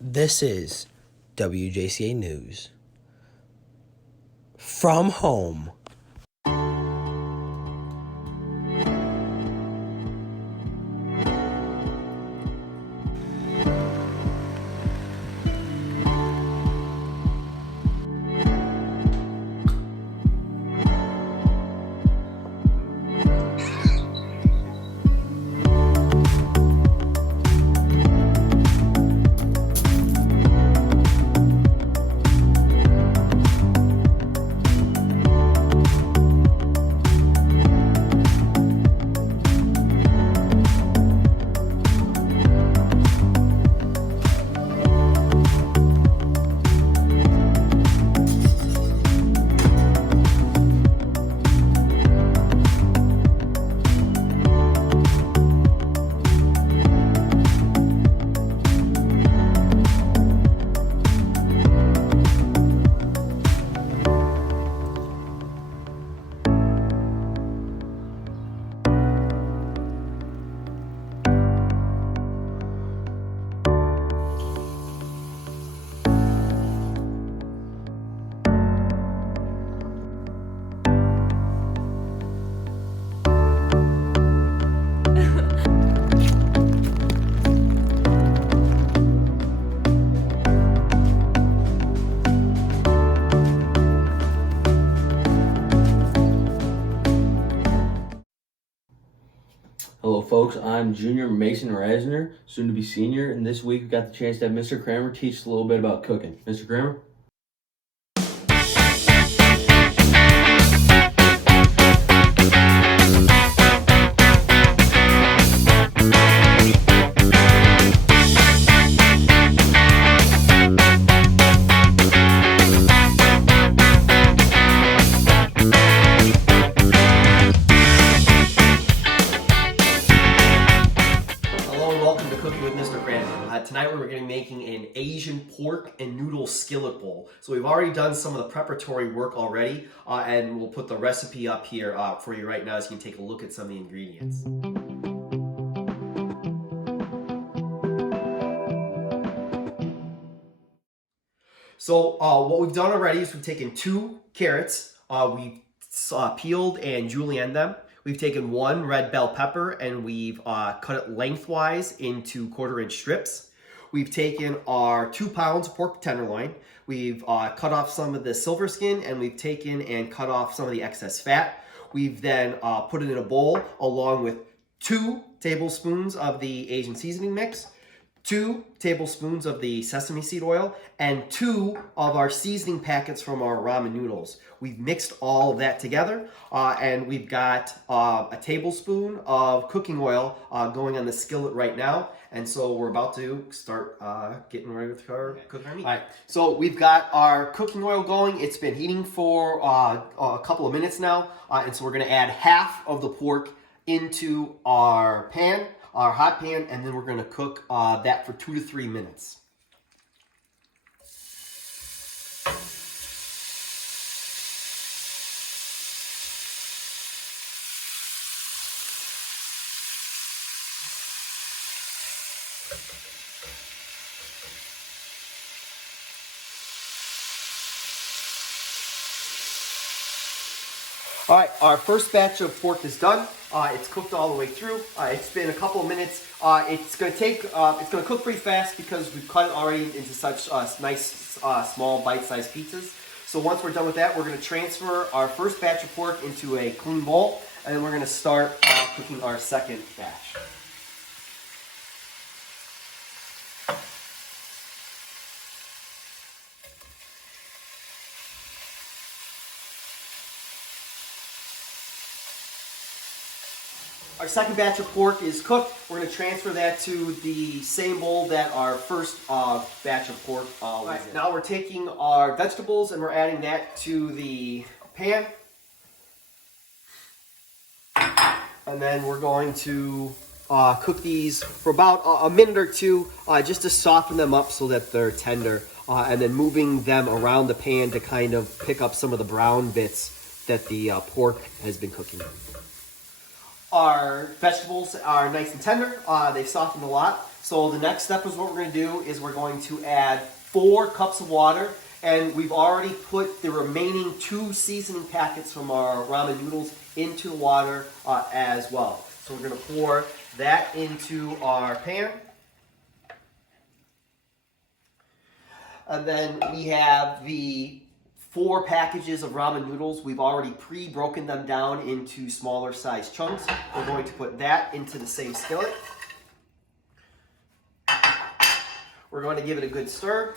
This is WJCA News. From home. Hello folks, I'm Junior Mason Rasner, soon to be senior, and this week we got the chance to have Mr. Cranmer teach us a little bit about cooking. Mr. Cranmer? Welcome to Cooking with Mr. Cranmer. Tonight we're going to be making an Asian pork and noodle skillet bowl. So we've already done some of the preparatory work already, and we'll put the recipe up here for you right now so you can take a look at some of the ingredients. So what we've done already is we've taken 2 carrots, we've peeled and julienned them. We've taken 1 red bell pepper and we've cut it lengthwise into 1/4-inch strips. We've taken our 2 pounds of pork tenderloin. We've cut off some of the silver skin and we've taken and cut off some of the excess fat. We've then put it in a bowl along with 2 tablespoons of the Asian seasoning mix, 2 tablespoons of the sesame seed oil, and 2 of our seasoning packets from our ramen noodles. We've mixed all of that together, and we've got a tablespoon of cooking oil going on the skillet right now. And so we're about to start getting ready with our cooking our meat. All right, so we've got our cooking oil going. It's been heating for a couple of minutes now, and so we're gonna add half of the pork into our pan, our hot pan, and then we're going to cook that for 2 to 3 minutes. All right, our first batch of pork is done. It's cooked all the way through. It's been a couple of minutes. It's going to cook pretty fast because we've cut it already into such nice small bite-sized pizzas. So once we're done with that, we're going to transfer our first batch of pork into a clean bowl, and then we're going to start cooking our second batch. Our second batch of pork is cooked. We're going to transfer that to the same bowl that our first batch of pork was in. Now we're taking our vegetables and we're adding that to the pan. And then we're going to cook these for about a minute or 2 just to soften them up so that they're tender. And then moving them around the pan to kind of pick up some of the brown bits that the pork has been cooking in. Our vegetables are nice and tender. They've softened a lot. So the next step is what we're going to do is we're going to add 4 cups of water, and we've already put the remaining 2 seasoning packets from our ramen noodles into the water as well. So we're going to pour that into our pan. And then we have the 4 packages of ramen noodles. We've already pre-broken them down into smaller size chunks. We're going to put that into the same skillet. We're going to give it a good stir.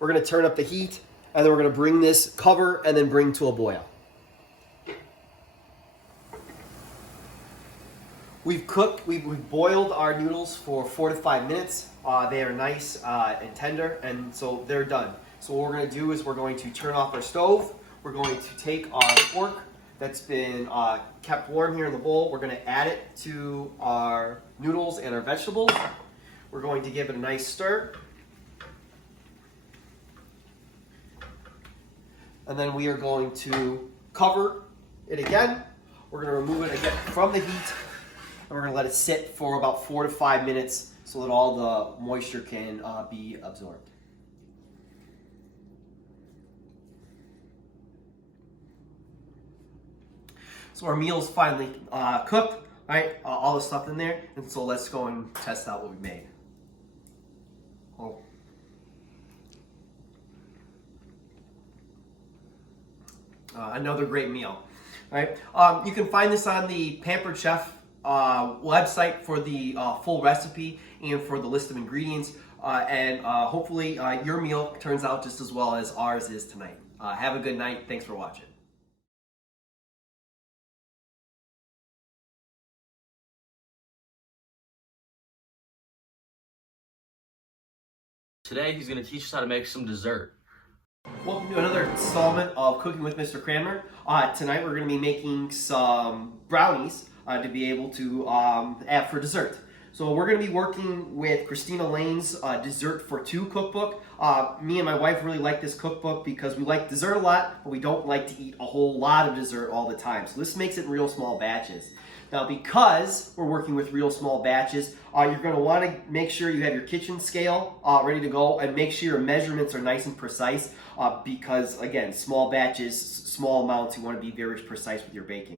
We're going to turn up the heat, and then we're going to bring this cover and then bring to a boil. We've boiled our noodles for 4 to 5 minutes. They are nice and tender, and so they're done. So what we're going to do is we're going to turn off our stove. We're going to take our pork that's been kept warm here in the bowl. We're going to add it to our noodles and our vegetables. We're going to give it a nice stir. And then we are going to cover it again. We're going to remove it again from the heat. And we're going to let it sit for about 4 to 5 minutes so that all the moisture can be absorbed. So our meal's finally cooked, all right? All the stuff in there. And so let's go and test out what we made. Oh. Another great meal, all right? You can find this on the Pampered Chef website for the full recipe and for the list of ingredients. And hopefully your meal turns out just as well as ours is tonight. Have a good night. Thanks for watching. Today he's going to teach us how to make some dessert. Welcome to another installment of Cooking with Mr. Cranmer. Tonight we're going to be making some brownies to be able to add for dessert. So we're going to be working with Christina Lane's Dessert for Two cookbook. Me and my wife really like this cookbook because we like dessert a lot, but we don't like to eat a whole lot of dessert all the time. So this makes it in real small batches. Now, because we're working with real small batches, you're going to want to make sure you have your kitchen scale ready to go and make sure your measurements are nice and precise because, again, small batches, small amounts, you want to be very precise with your baking.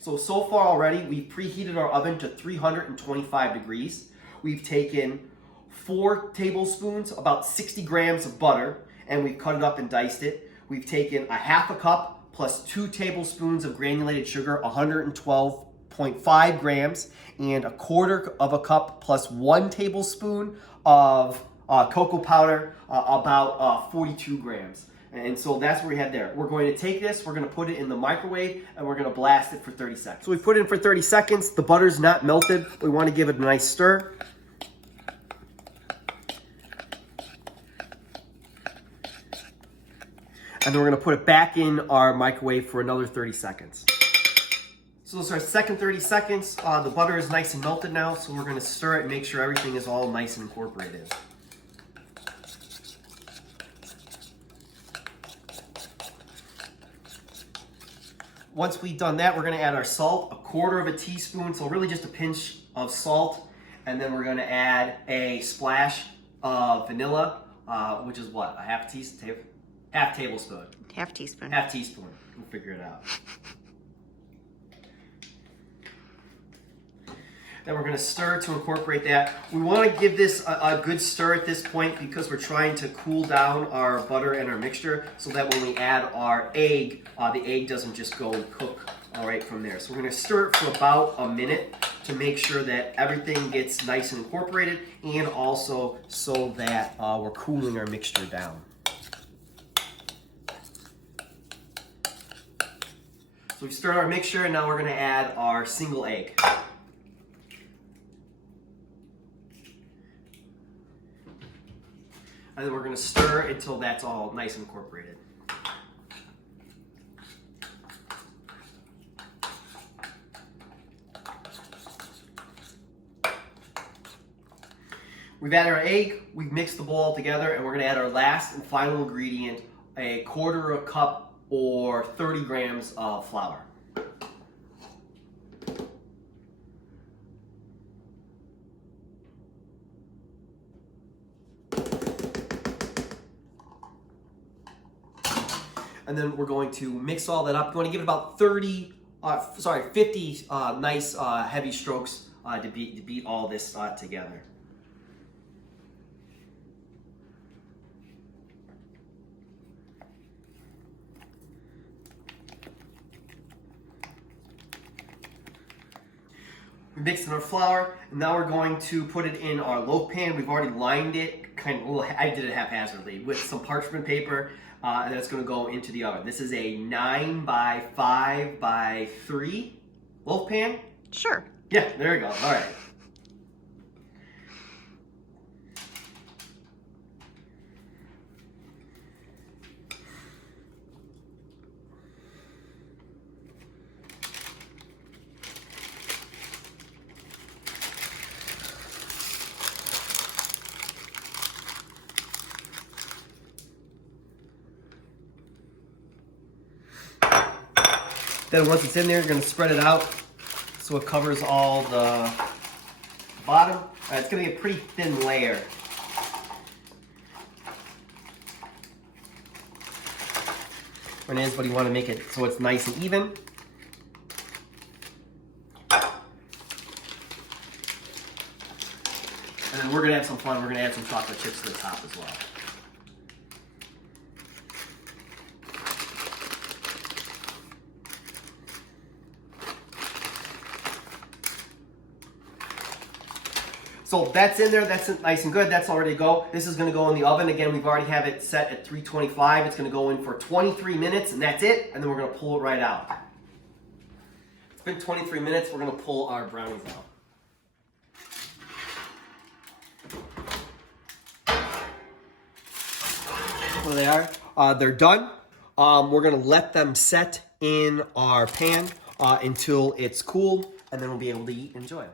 So far already, we've preheated our oven to 325 degrees. We've taken 4 tablespoons, about 60 grams of butter, and we've cut it up and diced it. We've taken a half a cup plus 2 tablespoons of granulated sugar, 112.5 grams, and a quarter of a cup plus 1 tablespoon of cocoa powder, about 42 grams. And so that's what we have there. We're going to take this, we're going to put it in the microwave, and we're going to blast it for 30 seconds. So we put it in for 30 seconds. The butter's not melted. We want to give it a nice stir. And then we're going to put it back in our microwave for another 30 seconds. So this is our second 30 seconds. The butter is nice and melted now, so we're going to stir it and make sure everything is all nice and incorporated. Once we've done that, we're going to add our salt, a quarter of a teaspoon, so really just a pinch of salt. And then we're going to add a splash of vanilla, which is what, a half tablespoon? Half teaspoon. Half teaspoon. We'll figure it out. Then we're going to stir to incorporate that. We want to give this a good stir at this point because we're trying to cool down our butter and our mixture so that when we add our egg, the egg doesn't just go and cook right from there. So we're going to stir it for about a minute to make sure that everything gets nice and incorporated and also so that we're cooling our mixture down. So we stirred our mixture and now we're going to add our single egg. And then we're going to stir until that's all nice and incorporated. We've added our egg, we've mixed the bowl all together, and we're going to add our last and final ingredient, a quarter of a cup or 30 grams of flour. And then we're going to mix all that up. You want to give it about 50 nice heavy strokes to beat all this together. We mixed in our flour, and now we're going to put it in our loaf pan. We've already lined it, I did it haphazardly, with some parchment paper, and that's going to go into the oven. This is a 9 by 5 by 3 loaf pan. Sure. Yeah, there we go. All right. Then once it's in there, you're going to spread it out so it covers all the bottom. It's going to be a pretty thin layer. When it is, but you want to make it so it's nice and even. And then we're going to have some fun. We're going to add some chocolate chips to the top as well. So that's in there, that's nice and good, that's all ready to go. This is gonna go in the oven. Again, we've already have it set at 325. It's gonna go in for 23 minutes and that's it, and then we're gonna pull it right out. It's been 23 minutes, we're gonna pull our brownies out. There they are. They're done. We're gonna let them set in our pan until it's cooled, and then we'll be able to eat and enjoy it.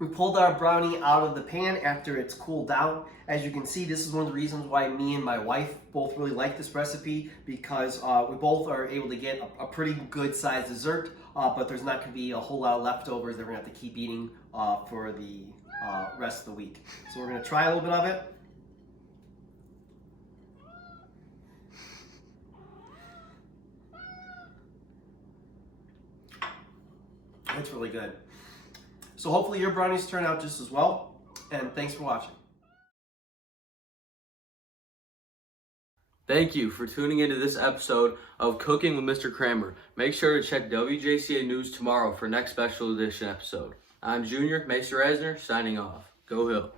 We pulled our brownie out of the pan after it's cooled down. As you can see, this is one of the reasons why me and my wife both really like this recipe, because we both are able to get a pretty good sized dessert, but there's not going to be a whole lot of leftovers that we're going to have to keep eating for the rest of the week. So we're going to try a little bit of it. It's really good. So hopefully your brownies turn out just as well, and thanks for watching. Thank you for tuning into this episode of Cooking with Mr. Cranmer. Make sure to check WJCA News tomorrow for next special edition episode. I'm Junior Mason Rasner signing off. Go Hill.